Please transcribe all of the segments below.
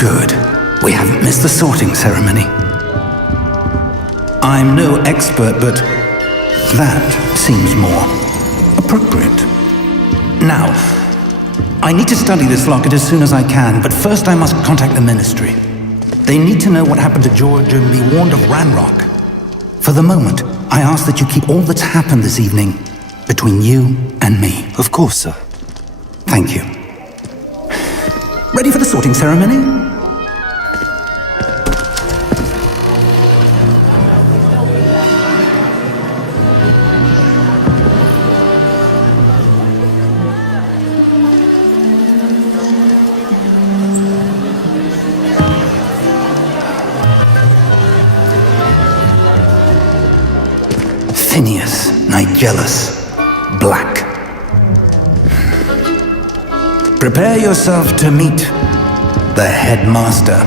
Good. We haven't missed the sorting ceremony. I'm no expert, but that seems more appropriate. Now, I need to study this locket as soon as I can, but first I must contact the Ministry. They need to know what happened to George and be warned of Ranrock. For the moment, I ask that you keep all that's happened this evening between you and me. Of course, sir. Thank you. Ready for the sorting ceremony? Phineas, Nigellus, Black. Prepare yourself to meet the headmaster.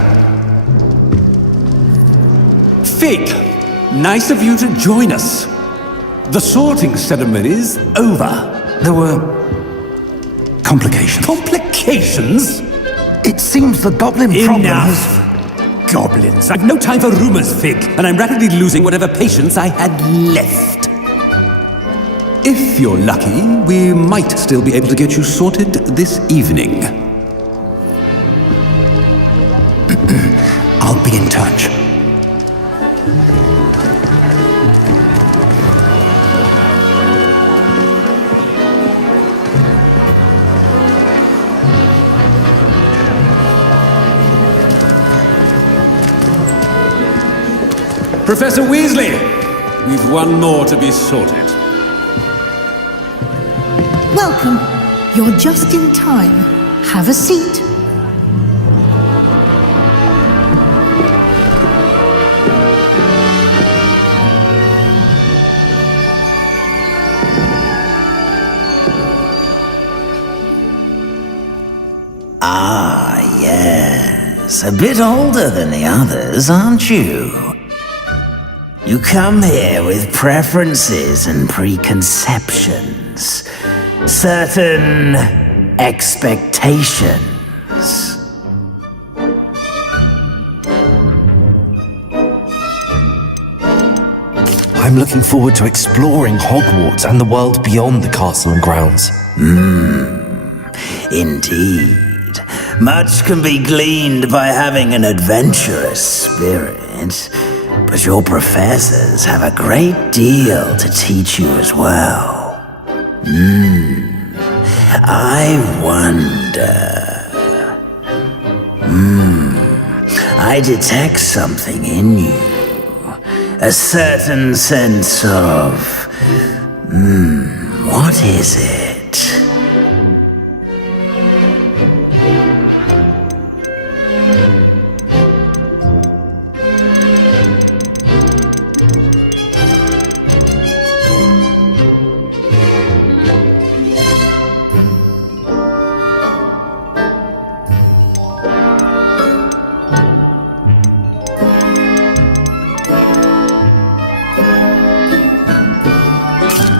Fig, nice of you to join us. The sorting ceremony's over. There were complications. Complications? It seems the goblin problem Enough! has... Goblins. I've no time for rumors, Fig, and I'm rapidly losing whatever patience I had left. If you're lucky, we might still be able to get you sorted this evening. I'll be in touch. Professor Weasley, we've one more to be sorted. Welcome. You're just in time. Have a seat. Ah, yes. A bit older than the others, aren't you? You come here with preferences and preconceptions. Certain expectations. I'm looking forward to exploring Hogwarts and the world beyond the castle and grounds. Indeed. Much can be gleaned by having an adventurous spirit, but your professors have a great deal to teach you as well. I wonder... I detect something in you. A certain sense of... what is it?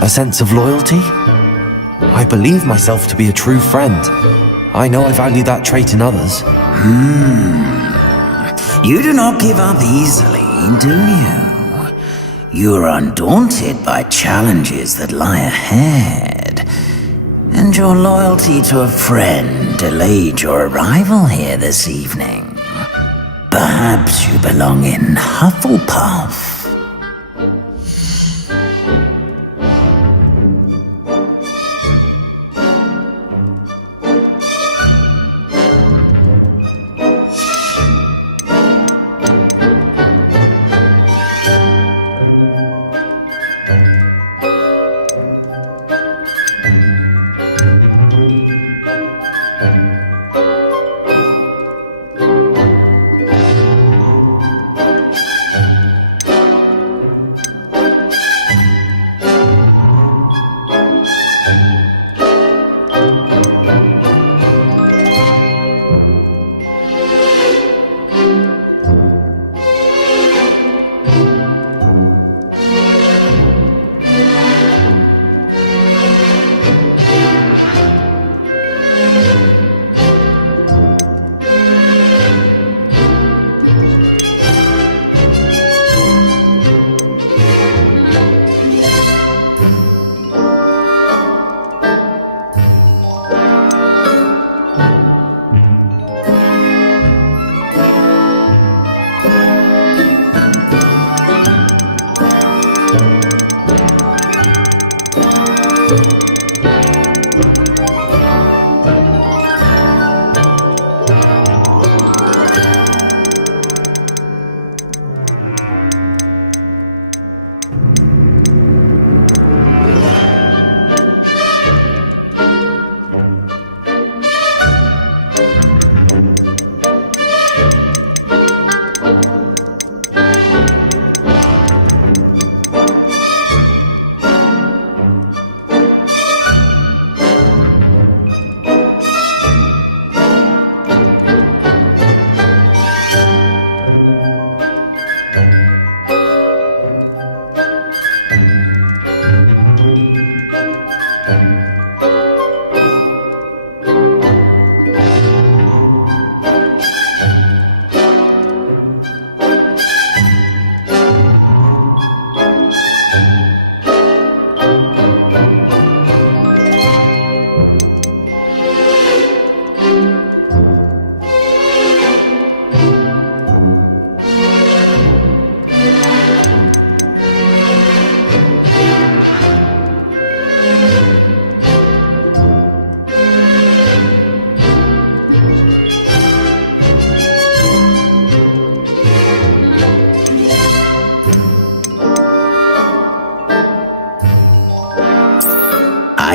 A sense of loyalty? I believe myself to be a true friend. I know I value that trait in others. You do not give up easily, do you? You are undaunted by challenges that lie ahead. And your loyalty to a friend delayed your arrival here this evening. Perhaps you belong in Hufflepuff.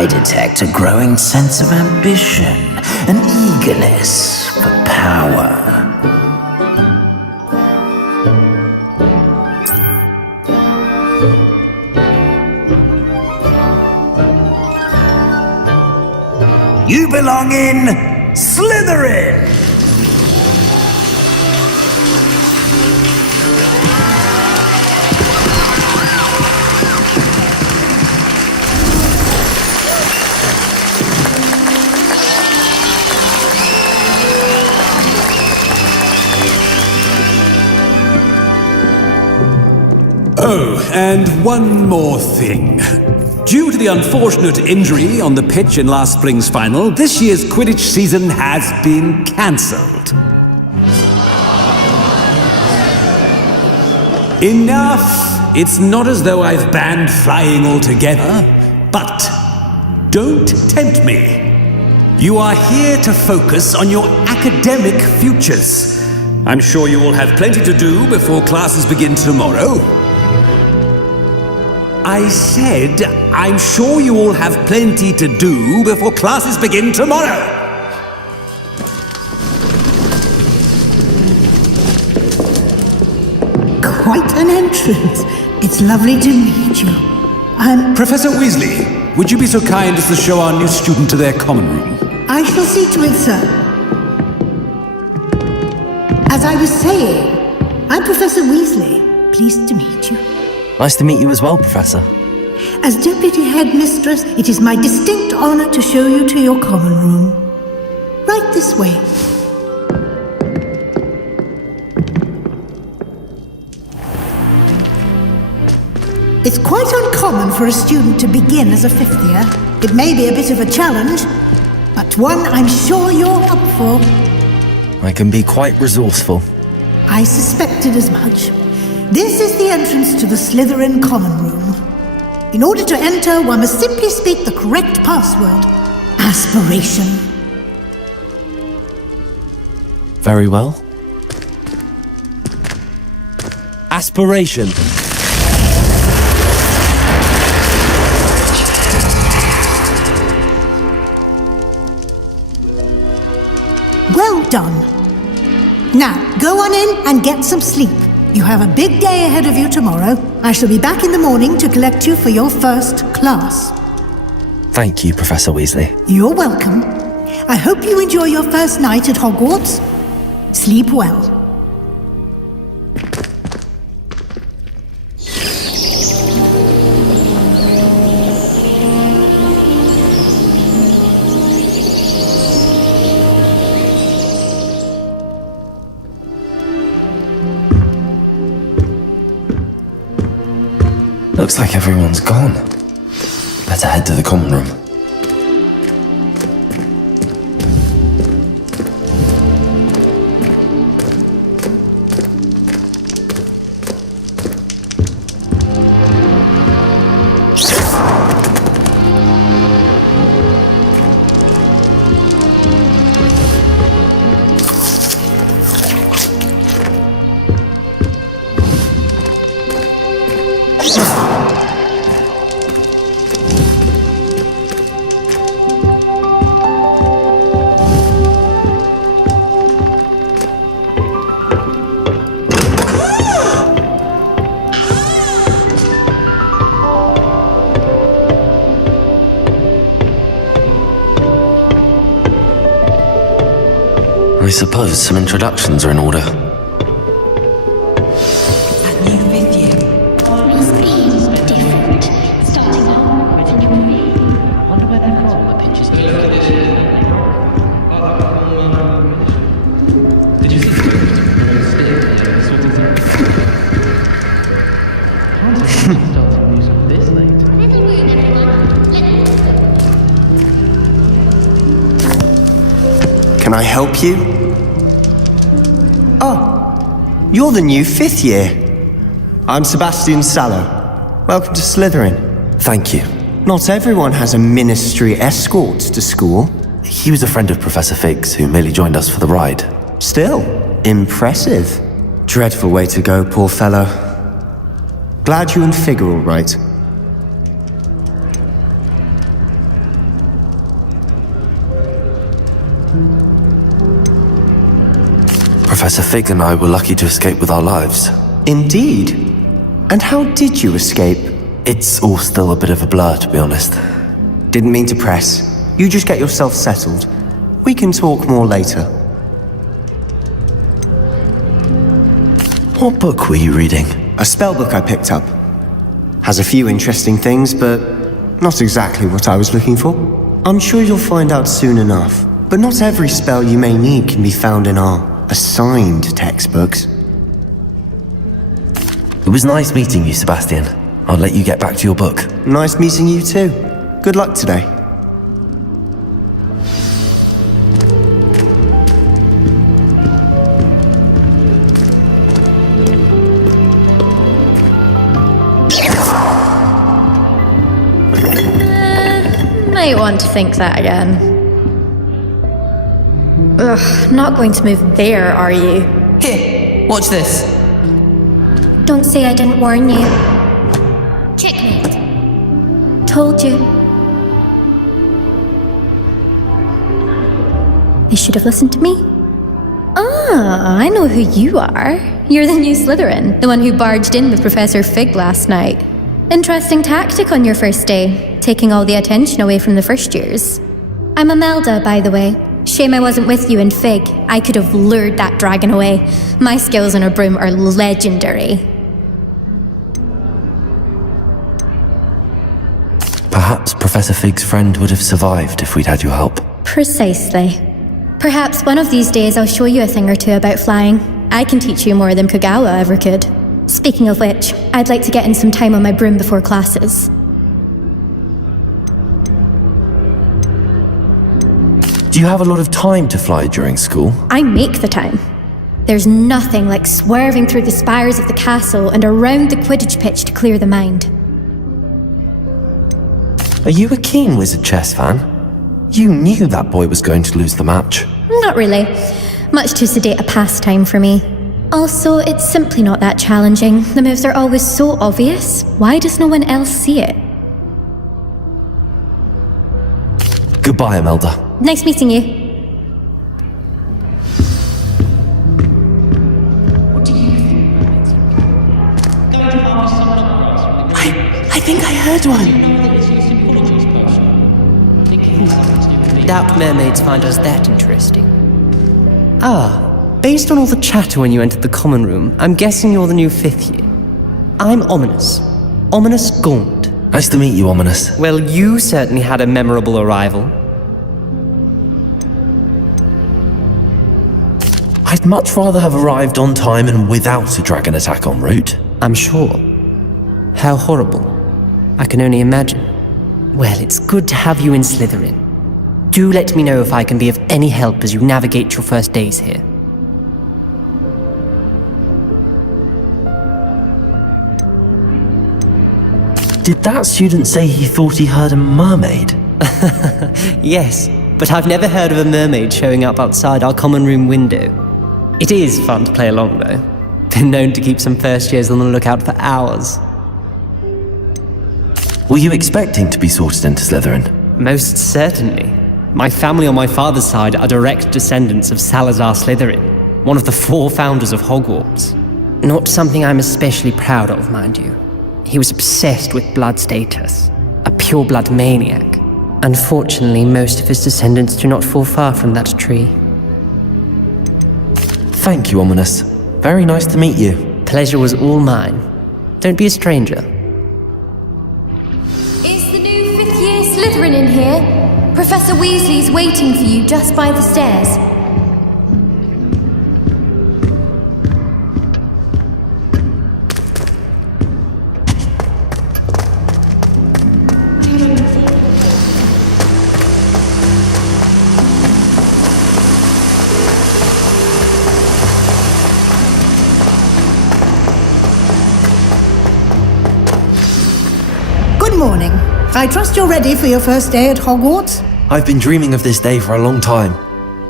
detect a growing sense of ambition, an eagerness for power. You belong in Slytherin! Oh, and one more thing. Due to the unfortunate injury on the pitch in last spring's final, this year's Quidditch season has been cancelled. Enough! It's not as though I've banned flying altogether, but don't tempt me. You are here to focus on your academic futures. I'm sure you will have plenty to do before classes begin tomorrow. I said, I'm sure you all have plenty to do before classes begin tomorrow. Quite an entrance. It's lovely to meet you. I'm... Professor Weasley, would you be so kind as to show our new student to their common room? I shall see to it, sir. As I was saying, I'm Professor Weasley. Pleased to meet you. Nice to meet you as well, Professor. As Deputy Headmistress, it is my distinct honor to show you to your common room. Right this way. It's quite uncommon for a student to begin as a fifth year. It may be a bit of a challenge, but one I'm sure you're up for. I can be quite resourceful. I suspected as much. This is the entrance to the Slytherin common room. In order to enter, one must simply speak the correct password. Aspiration. Very well. Aspiration. Well done. Now, go on in and get some sleep. You have a big day ahead of you tomorrow. I shall be back in the morning to collect you for your first class. Thank you, Professor Weasley. You're welcome. I hope you enjoy your first night at Hogwarts. Sleep well. Looks like everyone's gone. Better head to the common room. I suppose some introductions are in order. That new fifth year. Must be different. Starting off with a new me. Wonder where they're from. The pictures do look at this. Did you see starting music this late? Little moon, everyone. Little. Can I help you? Oh, you're the new fifth year. I'm Sebastian Sallow. Welcome to Slytherin. Thank you. Not everyone has a ministry escort to school. He was a friend of Professor Fig's who merely joined us for the ride. Still, impressive. Dreadful way to go, poor fellow. Glad you and Fig are all right. Professor Fig and I were lucky to escape with our lives. Indeed. And how did you escape? It's all still a bit of a blur, to be honest. Didn't mean to press. You just get yourself settled. We can talk more later. What book were you reading? A spellbook I picked up. Has a few interesting things, but not exactly what I was looking for. I'm sure you'll find out soon enough. But not every spell you may need can be found in our assigned textbooks. It was nice meeting you, Sebastian. I'll let you get back to your book. Nice meeting you too. Good luck today. Might want to think that again. Ugh, not going to move there, are you? Here, watch this. Don't say I didn't warn you. Checkmate. Told you. You should have listened to me. Ah, I know who you are. You're the new Slytherin, the one who barged in with Professor Fig last night. Interesting tactic on your first day, taking all the attention away from the first years. I'm Imelda, by the way. Shame I wasn't with you in Fig. I could have lured that dragon away. My skills on a broom are legendary. Perhaps Professor Fig's friend would have survived if we'd had your help. Precisely. Perhaps one of these days I'll show you a thing or two about flying. I can teach you more than Kogawa ever could. Speaking of which, I'd like to get in some time on my broom before classes. Do you have a lot of time to fly during school? I make the time. There's nothing like swerving through the spires of the castle and around the Quidditch pitch to clear the mind. Are you a keen Wizard chess fan? You knew that boy was going to lose the match. Not really. Much too sedate a pastime for me. Also, it's simply not that challenging. The moves are always so obvious. Why does no one else see it? Goodbye, Imelda. Nice meeting you. I think I heard one. Doubt mermaids find us that interesting. Based on all the chatter when you entered the common room, I'm guessing you're the new 5th year. I'm Ominous. Ominous Gaunt. Nice to meet you, Ominous. Well, you certainly had a memorable arrival. I'd much rather have arrived on time and without a dragon attack en route. I'm sure. How horrible. I can only imagine. Well, it's good to have you in Slytherin. Do let me know if I can be of any help as you navigate your first days here. Did that student say he thought he heard a mermaid? Yes, but I've never heard of a mermaid showing up outside our common room window. It is fun to play along, though. Been known to keep some first years on the lookout for hours. Were you expecting to be sorted into Slytherin? Most certainly. My family on my father's side are direct descendants of Salazar Slytherin, one of the 4 founders of Hogwarts. Not something I'm especially proud of, mind you. He was obsessed with blood status, a pure-blood maniac. Unfortunately, most of his descendants do not fall far from that tree. Thank you, Ominous. Very nice to meet you. Pleasure was all mine. Don't be a stranger. Is the new 5th year Slytherin in here? Professor Weasley's waiting for you just by the stairs. Good morning. I trust you're ready for your first day at Hogwarts? I've been dreaming of this day for a long time.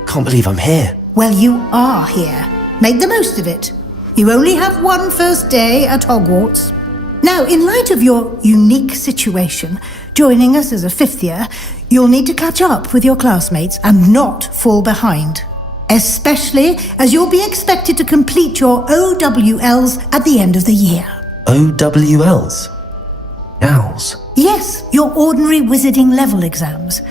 Can't believe I'm here. Well, you are here. Make the most of it. You only have one first day at Hogwarts. Now, in light of your unique situation, joining us as a 5th year, you'll need to catch up with your classmates and not fall behind. especially as you'll be expected to complete your OWLs at the end of the year. OWLs? Owls? Yes, your ordinary wizarding level exams.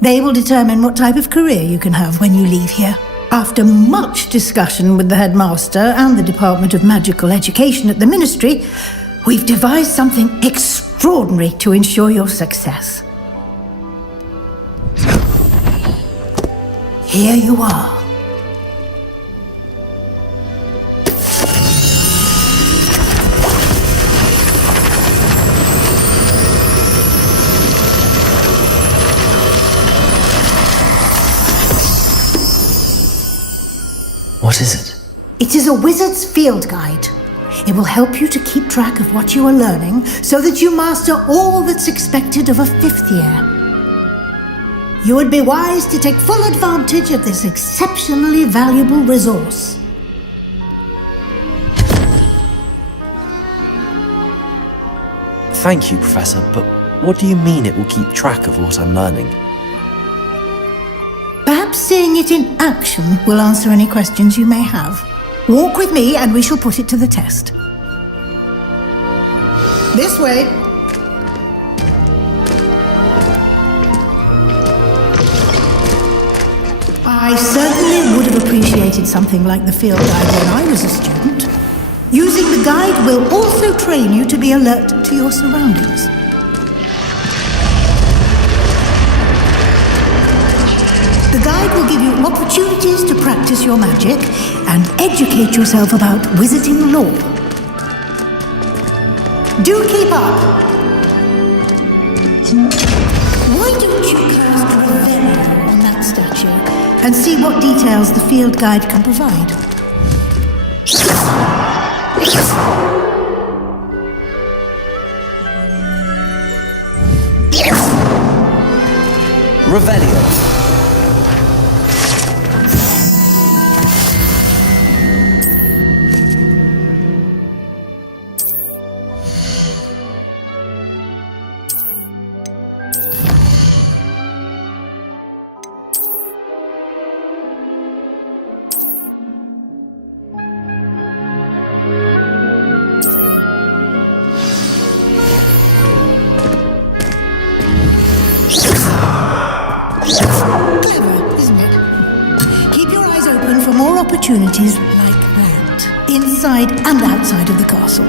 They will determine what type of career you can have when you leave here. After much discussion with the headmaster and the Department of Magical Education at the Ministry, we've devised something extraordinary to ensure your success. Here you are. What is it? It is a wizard's field guide. It will help you to keep track of what you are learning so that you master all that's expected of a 5th year. You would be wise to take full advantage of this exceptionally valuable resource. Thank you, Professor, but what do you mean it will keep track of what I'm learning? Perhaps seeing it in action will answer any questions you may have. Walk with me and we shall put it to the test. This way. I certainly would have appreciated something like the field guide when I was a student. Using the guide will also train you to be alert to your surroundings. The guide will give you opportunities to practice your magic and educate yourself about wizarding lore. Do keep up! Why don't you cast Revelio on that statue and see what details the field guide can provide? Revelio. Clever, isn't it? Keep your eyes open for more opportunities like that, inside and outside of the castle.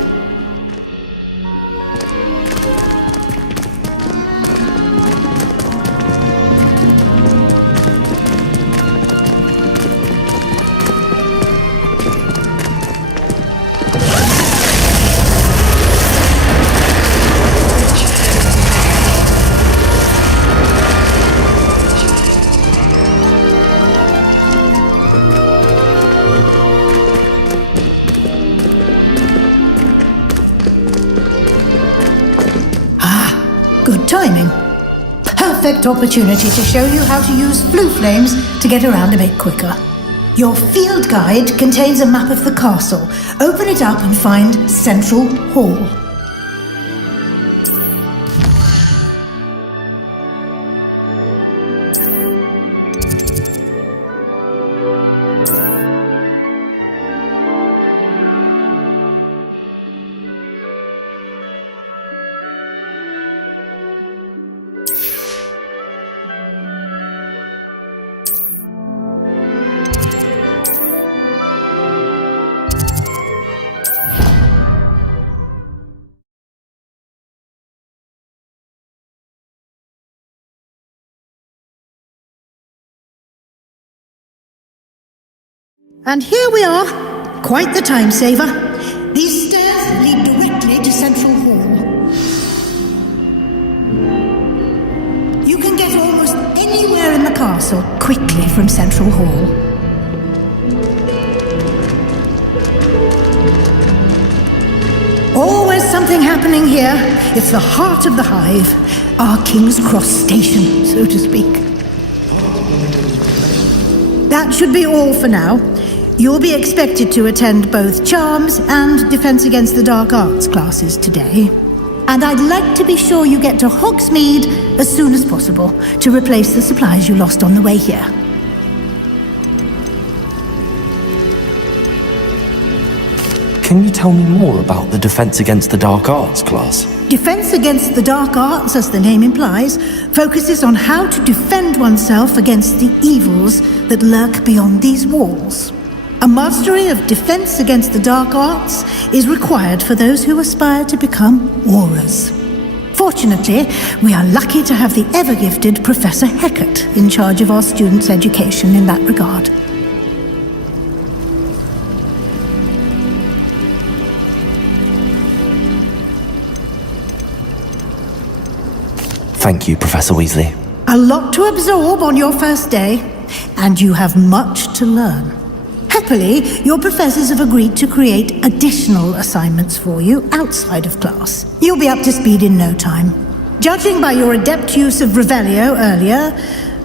Good timing. Perfect opportunity to show you how to use flue flames to get around a bit quicker. Your field guide contains a map of the castle. Open it up and find Central Hall. And here we are. Quite the time saver. These stairs lead directly to Central Hall. You can get almost anywhere in the castle quickly from Central Hall. Always something happening here. It's the heart of the hive. Our King's Cross station, so to speak. That should be all for now. You'll be expected to attend both Charms and Defense Against the Dark Arts classes today. And I'd like to be sure you get to Hogsmeade as soon as possible to replace the supplies you lost on the way here. Can you tell me more about the Defense Against the Dark Arts class? Defense Against the Dark Arts, as the name implies, focuses on how to defend oneself against the evils that lurk beyond these walls. A mastery of Defense Against the Dark Arts is required for those who aspire to become Aurors. Fortunately, we are lucky to have the ever-gifted Professor Heckert in charge of our students' education in that regard. Thank you, Professor Weasley. A lot to absorb on your first day, and you have much to learn. Happily, your professors have agreed to create additional assignments for you outside of class. You'll be up to speed in no time. Judging by your adept use of Revelio earlier,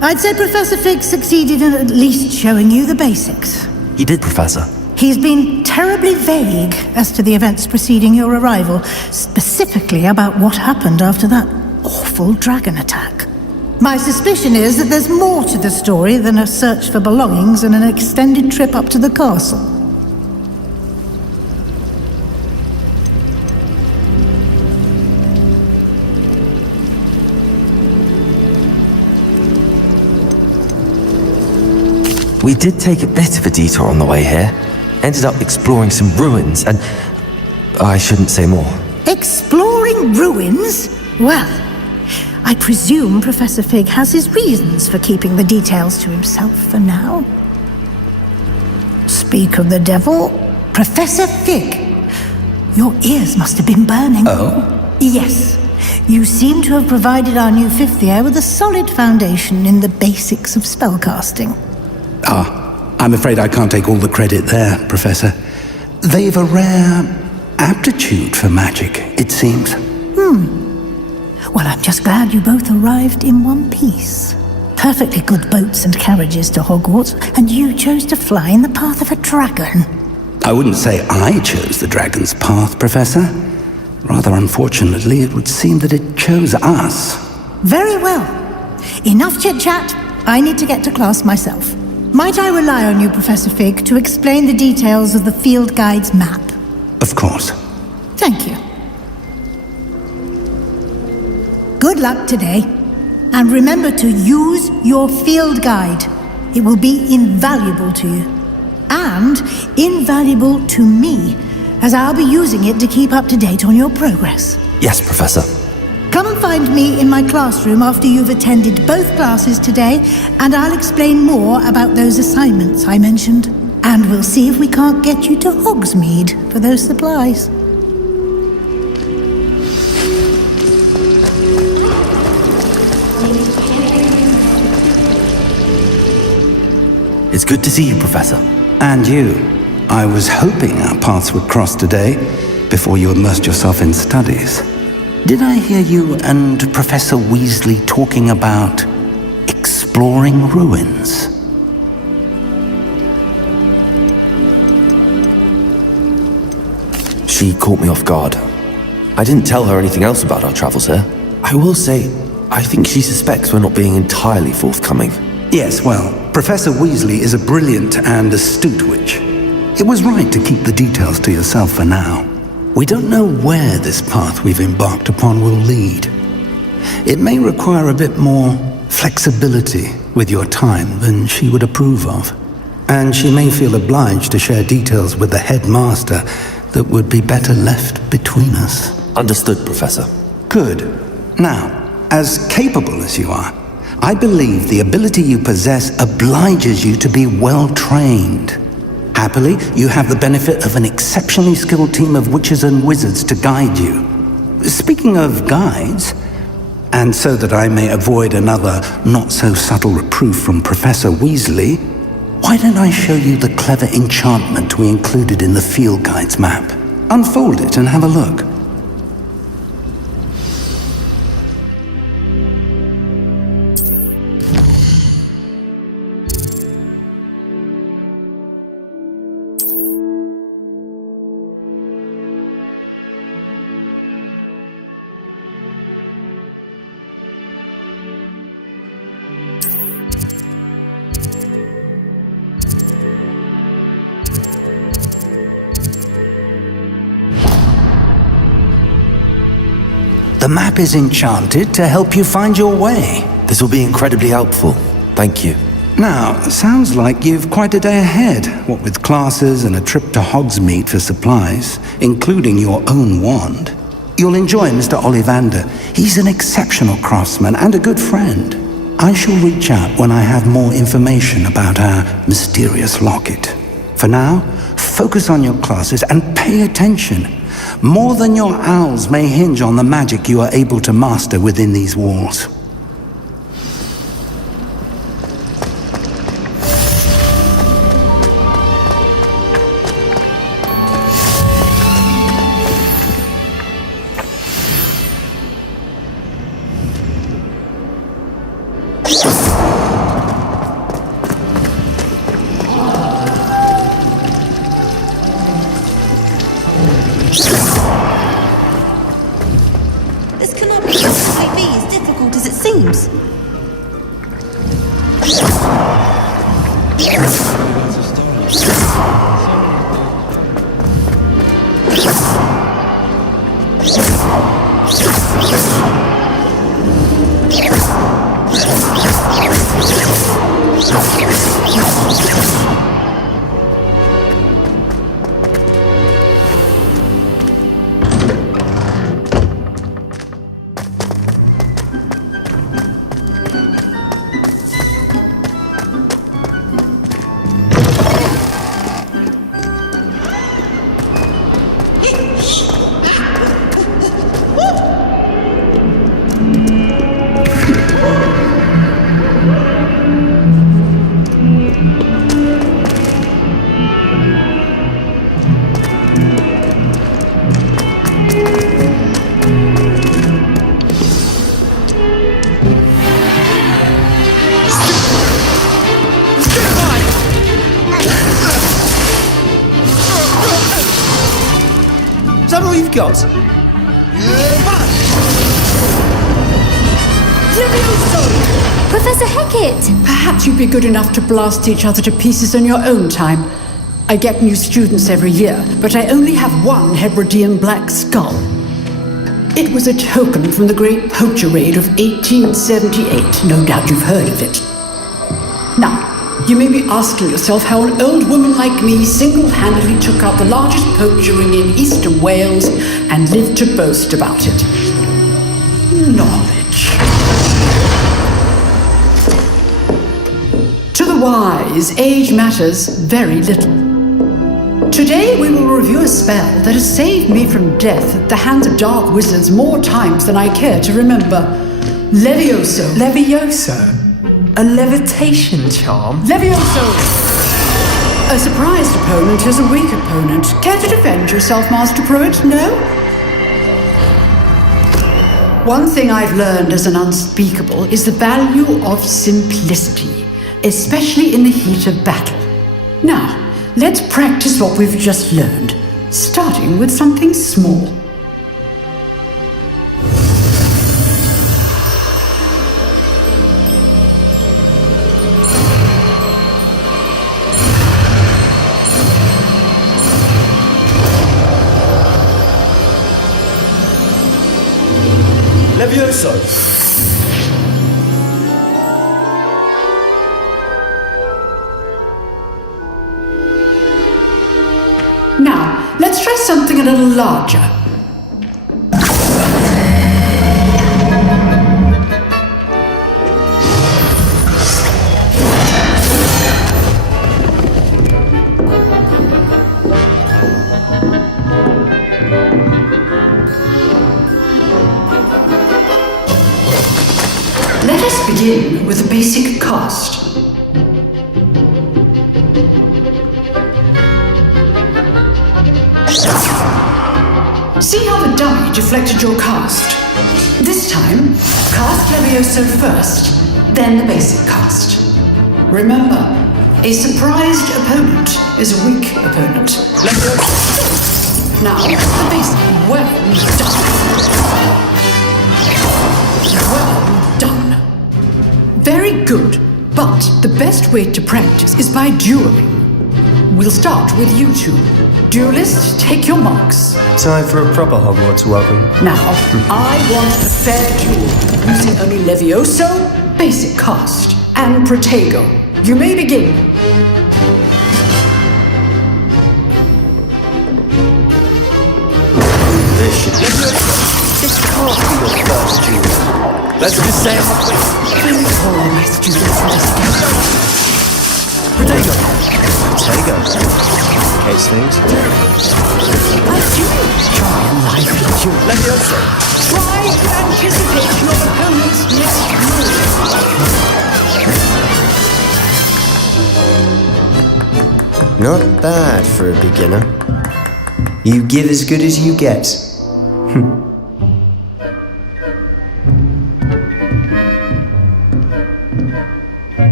I'd say Professor Fig succeeded in at least showing you the basics. He did, Professor. He's been terribly vague as to the events preceding your arrival, specifically about what happened after that awful dragon attack. My suspicion is that there's more to the story than a search for belongings and an extended trip up to the castle. We did take a bit of a detour on the way here. Ended up exploring some ruins and... I shouldn't say more. Exploring ruins? Well, I presume Professor Fig has his reasons for keeping the details to himself for now. Speak of the devil, Professor Fig, your ears must have been burning. Oh? Yes. You seem to have provided our new fifth year with a solid foundation in the basics of spellcasting. I'm afraid I can't take all the credit there, Professor. They've a rare aptitude for magic, it seems. Well, I'm just glad you both arrived in one piece. Perfectly good boats and carriages to Hogwarts, and you chose to fly in the path of a dragon. I wouldn't say I chose the dragon's path, Professor. Rather unfortunately, it would seem that it chose us. Very well. Enough chit-chat. I need to get to class myself. Might I rely on you, Professor Fig, to explain the details of the field guide's map? Of course. Thank you. Good luck today, and remember to use your field guide. It will be invaluable to you, and invaluable to me, as I'll be using it to keep up to date on your progress. Yes, Professor. Come and find me in my classroom after you've attended both classes today, and I'll explain more about those assignments I mentioned. And we'll see if we can't get you to Hogsmeade for those supplies. It's good to see you, Professor. And you. I was hoping our paths would cross today, before you immersed yourself in studies. Did I hear you and Professor Weasley talking about exploring ruins? She caught me off guard. I didn't tell her anything else about our travels here. I will say, I think she suspects we're not being entirely forthcoming. Yes, well, Professor Weasley is a brilliant and astute witch. It was right to keep the details to yourself for now. We don't know where this path we've embarked upon will lead. It may require a bit more flexibility with your time than she would approve of. And she may feel obliged to share details with the headmaster that would be better left between us. Understood, Professor. Good. Now, as capable as you are, I believe the ability you possess obliges you to be well-trained. Happily, you have the benefit of an exceptionally skilled team of witches and wizards to guide you. Speaking of guides, and so that I may avoid another not-so-subtle reproof from Professor Weasley, why don't I show you the clever enchantment we included in the field guide's map? Unfold it and have a look. The map is enchanted to help you find your way. This will be incredibly helpful. Thank you. Now, sounds like you've quite a day ahead, what with classes and a trip to Hogsmeade for supplies, including your own wand. You'll enjoy Mr. Ollivander. He's an exceptional craftsman and a good friend. I shall reach out when I have more information about our mysterious locket. For now, focus on your classes and pay attention. More than your owls may hinge on the magic you are able to master within these walls. This cannot be as difficult as it seems. Is that all you've got? Professor Hecat! Perhaps you'd be good enough to blast each other to pieces on your own time. I get new students every year, but I only have one Hebridean black skull. It was a token from the Great Poacher Raid of 1878. No doubt you've heard of it. Now, you may be asking yourself how an old woman like me single-handedly took out the largest poacher ring in eastern Wales and lived to boast about it. Knowledge. To the wise, age matters very little. Today we will review a spell that has saved me from death at the hands of dark wizards more times than I care to remember. Levioso. Levioso? A levitation charm? Levioso! A surprised opponent is a weak opponent. Care to defend yourself, Master Pruitt? No? One thing I've learned as an unspeakable is the value of simplicity, especially in the heat of battle. Now, let's practice what we've just learned, starting with something small. Levioso! Now, let's try something a little larger. Let us begin with a basic cast. See how the dummy deflected your cast? This time, cast Levioso first, then the basic cast. Remember, a surprised opponent is a weak opponent. Now, the basic. Well done. Very good, but the best way to practice is by dueling. We'll start with you two. Duelist, take your marks. Time for a proper Hogwarts welcome. Now, I want a fair duel, using only Levioso, basic cast, and Protego. You may begin. This can't be your first duel. Let's just say Protego. Case things. Levioso. Try to anticipate your opponent's next move. Not bad for a beginner. You give as good as you get.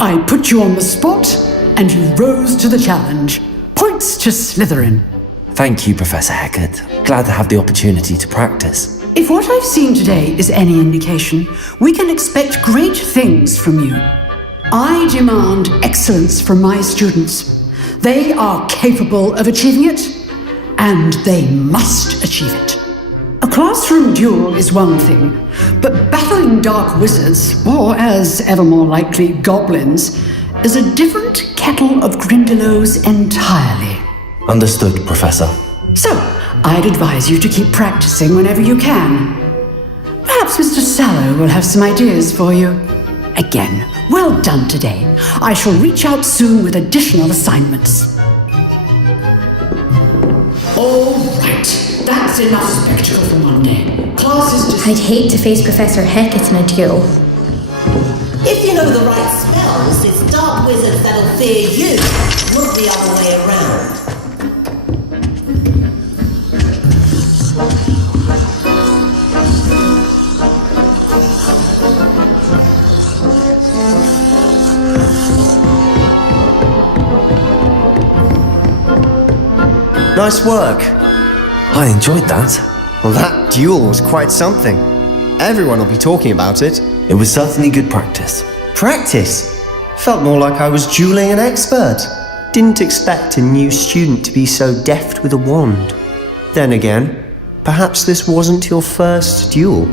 I put you on the spot, and you rose to the challenge. Points to Slytherin. Thank you, Professor Hecat. Glad to have the opportunity to practice. If what I've seen today is any indication, we can expect great things from you. I demand excellence from my students. They are capable of achieving it, and they must achieve it. A classroom duel is one thing, but battling dark wizards, or as ever more likely, goblins, is a different kettle of Grindylows entirely. Understood, Professor. So, I'd advise you to keep practicing whenever you can. Perhaps Mr. Sallow will have some ideas for you. Again, well done today. I shall reach out soon with additional assignments. All right, that's enough spectacle for Monday. Class is I'd hate to face Professor Hecat in a duel. If you know the right spells, it's dark wizards that'll fear you, not the other way around. Nice work. I enjoyed that. Well, that duel was quite something. Everyone will be talking about it. It was certainly good practice. Practice? Felt more like I was dueling an expert. Didn't expect a new student to be so deft with a wand. Then again, perhaps this wasn't your first duel.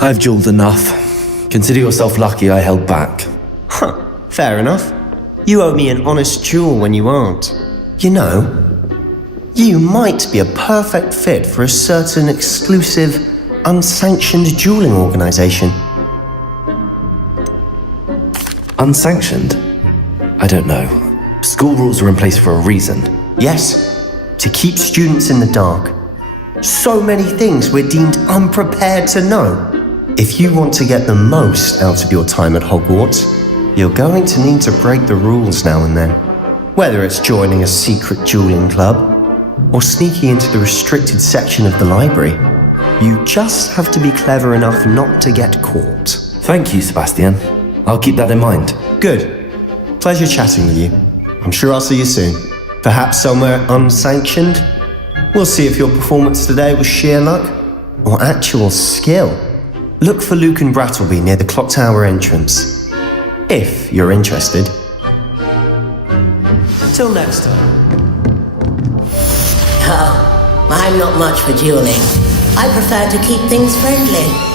I've dueled enough. Consider yourself lucky I held back. Huh, fair enough. You owe me an honest duel when you aren't. You know, you might be a perfect fit for a certain exclusive, unsanctioned dueling organization. Unsanctioned? I don't know. School rules are in place for a reason. Yes, to keep students in the dark. So many things we're deemed unprepared to know. If you want to get the most out of your time at Hogwarts, you're going to need to break the rules now and then. Whether it's joining a secret dueling club, or sneaking into the restricted section of the library, you just have to be clever enough not to get caught. Thank you, Sebastian. I'll keep that in mind. Good. Pleasure chatting with you. I'm sure I'll see you soon. Perhaps somewhere unsanctioned? We'll see if your performance today was sheer luck, or actual skill. Look for Luke and Brattleby near the Clock Tower entrance, if you're interested. Till next time. Oh, I'm not much for dueling. I prefer to keep things friendly.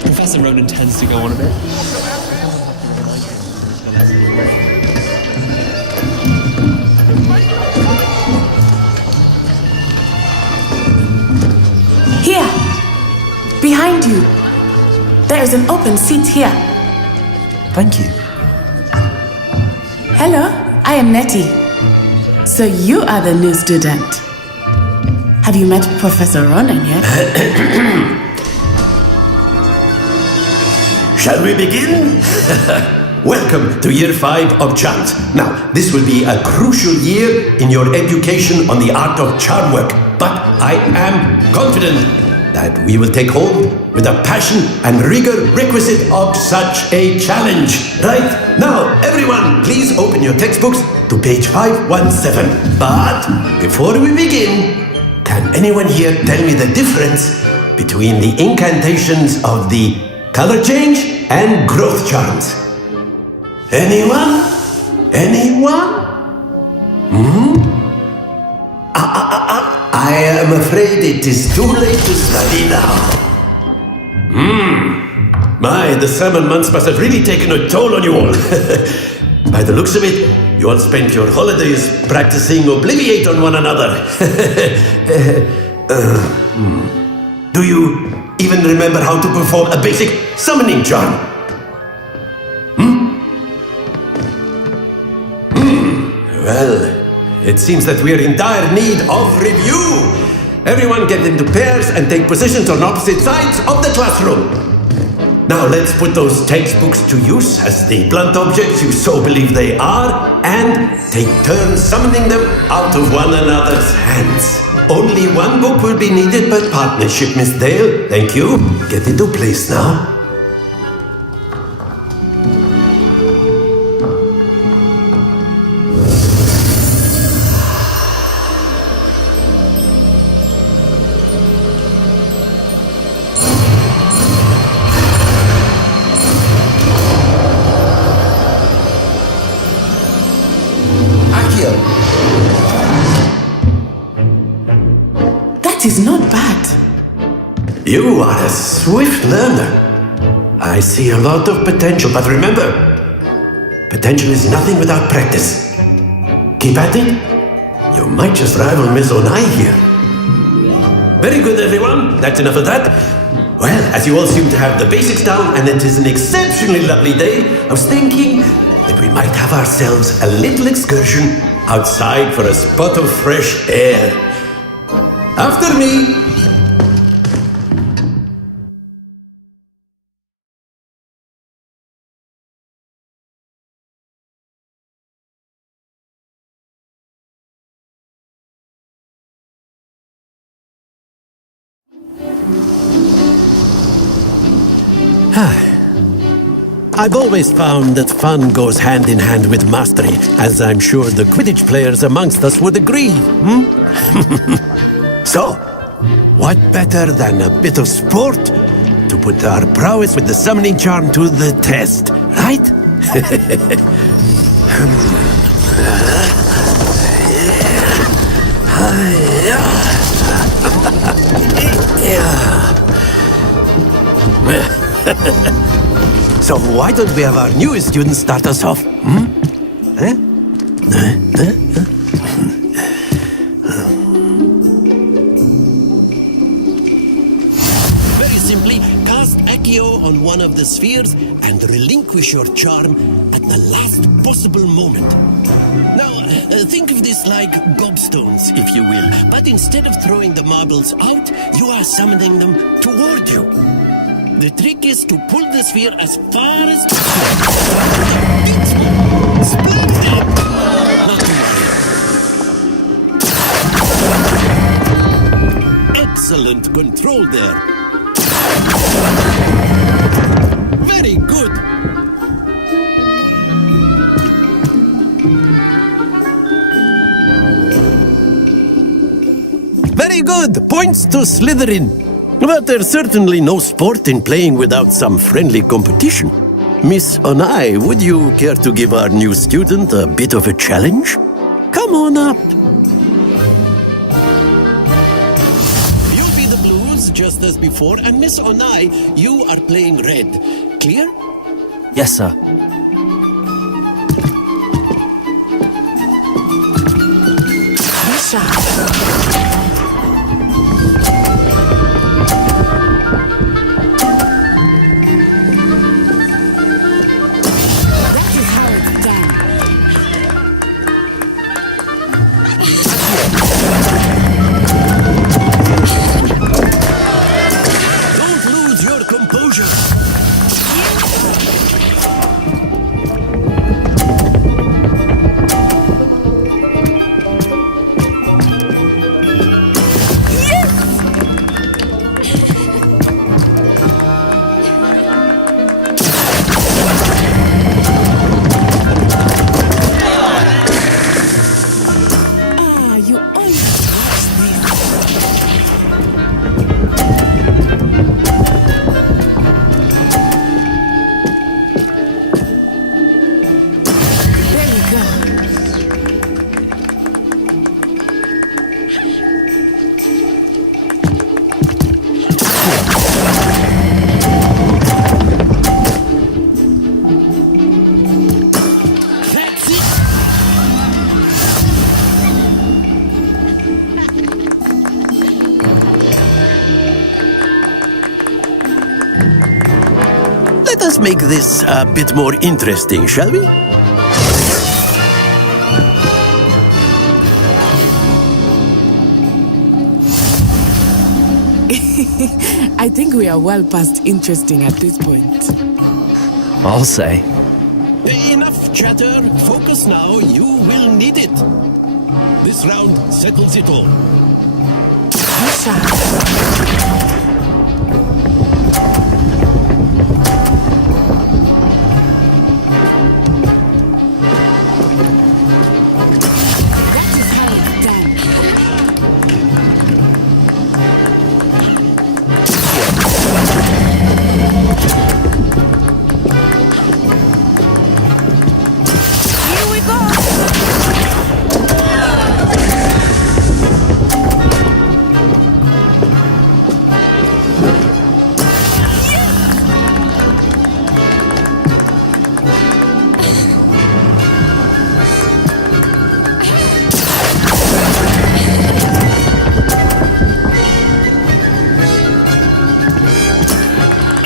Professor Ronan tends to go on a bit. Here! Behind you! There is an open seat here. Thank you. Hello, I am Nettie. So you are the new student. Have you met Professor Ronan yet? Shall we begin? Welcome to Year 5 of Charms. Now, this will be a crucial year in your education on the art of charm work, but I am confident that we will take hold with the passion and rigor requisite of such a challenge. Right, now, everyone, please open your textbooks to page 517. But before we begin, can anyone here tell me the difference between the incantations of the color change and growth charms? Anyone? Anyone? I am afraid it is too late to study now. My, the summer months must have really taken a toll on you all. By the looks of it, you all spent your holidays practicing Obliviate on one another. Do you even remember how to perform a basic summoning charm? Well, it seems that we are in dire need of review. Everyone get into pairs and take positions on opposite sides of the classroom. Now let's put those textbooks to use as the blunt objects you so believe they are, and take turns summoning them out of one another's hands. Only one book will be needed per partnership, Miss Dale. Thank you. Get into place now. That is not bad. You are a swift learner. I see a lot of potential, but remember, potential is nothing without practice. Keep at it. You might just rival Miss Onai here. Very good, everyone. That's enough of that. Well, as you all seem to have the basics down, and it is an exceptionally lovely day, I was thinking that we might have ourselves a little excursion outside for a spot of fresh air. After me. I've always found that fun goes hand in hand with mastery, as I'm sure the Quidditch players amongst us would agree. So, what better than a bit of sport to put our prowess with the summoning charm to the test, right? So why don't we have our newest student start us off? Very simply, cast Accio on one of the spheres and relinquish your charm at the last possible moment. Now, think of this like gobstones, if you will, but instead of throwing the marbles out, you are summoning them toward you. The trick is to pull the sphere as far as possible. Splendid! Not to worry. Excellent control there. Very good. Very good. Points to Slytherin. But there's certainly no sport in playing without some friendly competition. Miss Onai, would you care to give our new student a bit of a challenge? Come on up. You'll be the blues just as before, and Miss Onai, you are playing red. Clear? Yes, sir. Don't lose your composure. Let us make this a bit more interesting, shall we? I think we are well past interesting at this point. I'll say. Enough chatter. Focus now. You will need it. This round settles it all.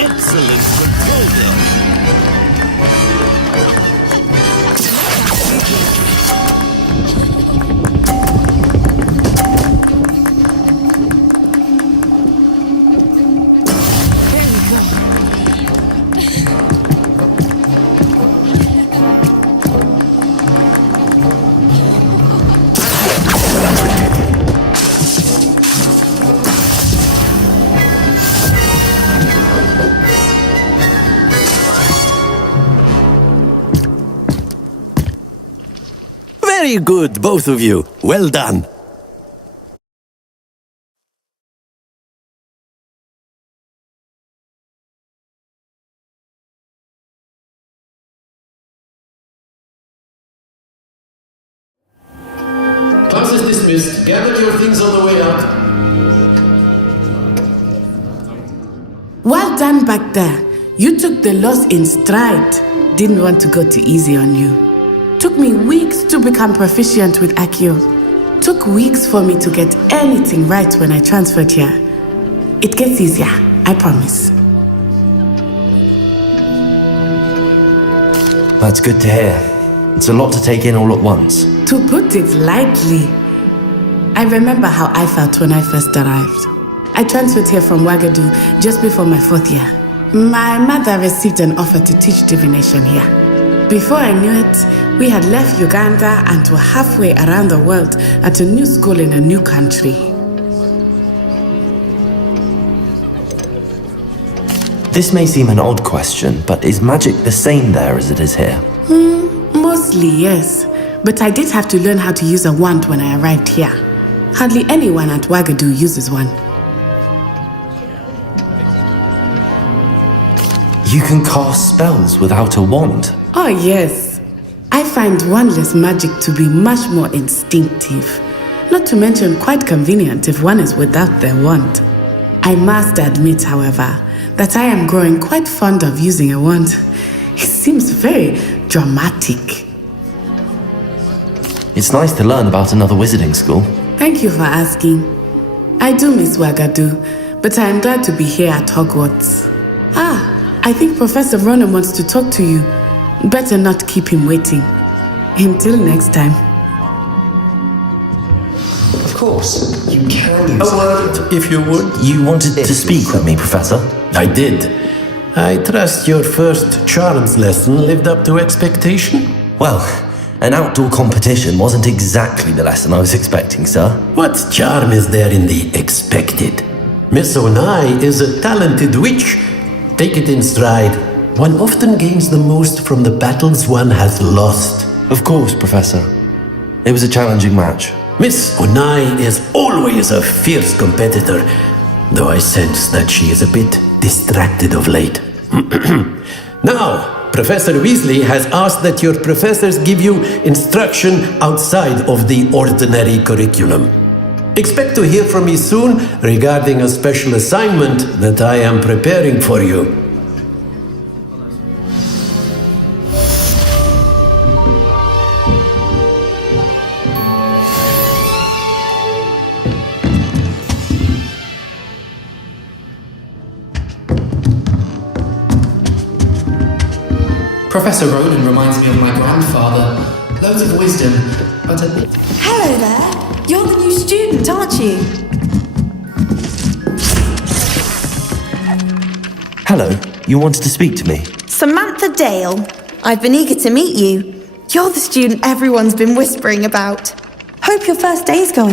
Excellent control there. Very good, both of you. Well done. Class is dismissed. Gather your things on the way out. Well done back there. You took the loss in stride. Didn't want to go too easy on you. Took me weeks to become proficient with Accio. Took weeks for me to get anything right when I transferred here. It gets easier, I promise. That's good to hear. It's a lot to take in all at once. To put it lightly, I remember how I felt when I first arrived. I transferred here from Ouagadougou just before my 4th year. My mother received an offer to teach divination here. Before I knew it, we had left Uganda and were halfway around the world at a new school in a new country. This may seem an odd question, but is magic the same there as it is here? Mostly, yes. But I did have to learn how to use a wand when I arrived here. Hardly anyone at Ouagadougou uses one. You can cast spells without a wand? Oh, yes. I find wandless magic to be much more instinctive. Not to mention quite convenient if one is without their wand. I must admit, however, that I am growing quite fond of using a wand. It seems very dramatic. It's nice to learn about another wizarding school. Thank you for asking. I do miss Wagadu, but I am glad to be here at Hogwarts. I think Professor Ronan wants to talk to you. Better not keep him waiting. Until next time. Of course, you can use A word, if you would. You wanted to speak with me, Professor? I did. I trust your first charms lesson lived up to expectation? Well, an outdoor competition wasn't exactly the lesson I was expecting, sir. What charm is there in the expected? Miss Onai is a talented witch. Take it in stride. One often gains the most from the battles one has lost. Of course, Professor. It was a challenging match. Miss Onai is always a fierce competitor, though I sense that she is a bit distracted of late. Now, Professor Weasley has asked that your professors give you instruction outside of the ordinary curriculum. Expect to hear from me soon regarding a special assignment that I am preparing for you. Professor Ronan reminds me of my grandfather. Loads of wisdom, but Hello there! You're the new student, aren't you? Hello, you wanted to speak to me? Samantha Dale. I've been eager to meet you. You're the student everyone's been whispering about. Hope your first day's going